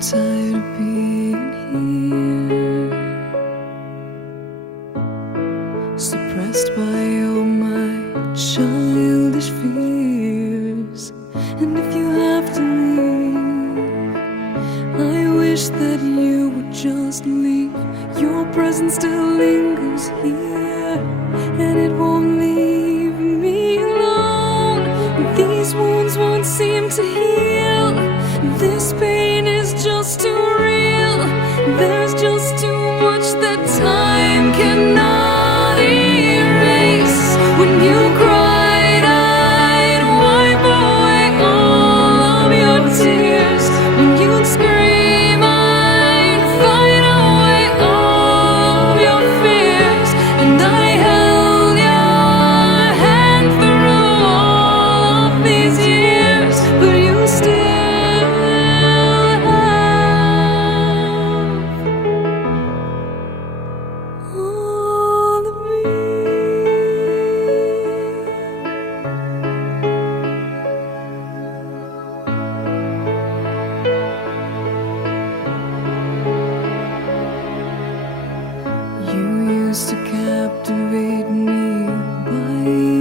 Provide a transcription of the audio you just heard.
tired of being here, suppressed by all my childish fears. And if you have to leave, I wish that you would just leave. Your presence still lingers here, and it won't leave me alone. These wounds won't seem to heal. This pain is just too real. There's just